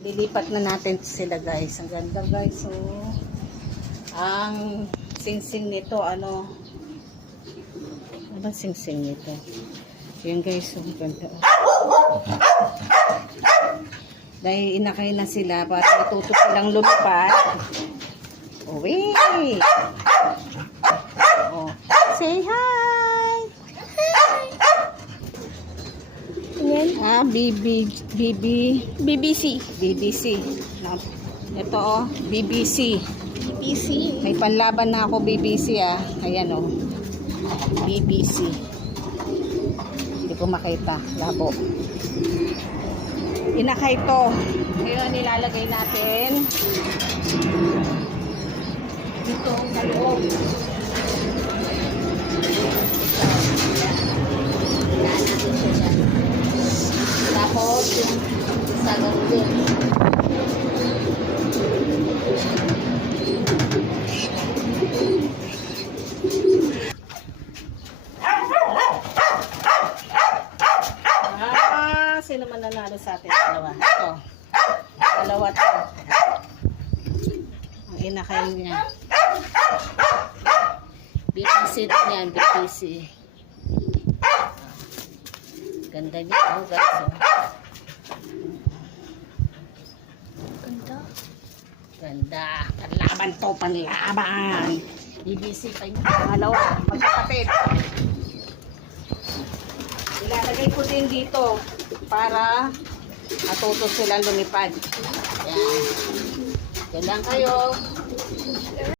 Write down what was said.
Lilipat na natin sila guys. Ang ganda guys. So, ang singsing nito, ano ba singsing nito? Yan guys. So, ang ganda. Dahil inakay na sila para matuto silang lumipad. Uwi! Oh, say hi! Yan. BBC. Ito oh, BBC. May panlaban na ako BBC ah. Ayan oh. BBC. Hindi ko makita. Labo. Inakay to. Ngayon nilalagay natin dito sa loob. Tapos yung sagot din. Sino man nanalo sa atin? Dalawa. Ito. Dalawa to. Ang inakay niya. BBC din yan. BBC. Ganda niya. Oh guys. Oh. Ganda. Panlaban to. Panlaban. BBC pa yung dalawa. Magkapatid. Ilalagay ko din dito para matuto silang lumipad. Yan. Yan lang kayo.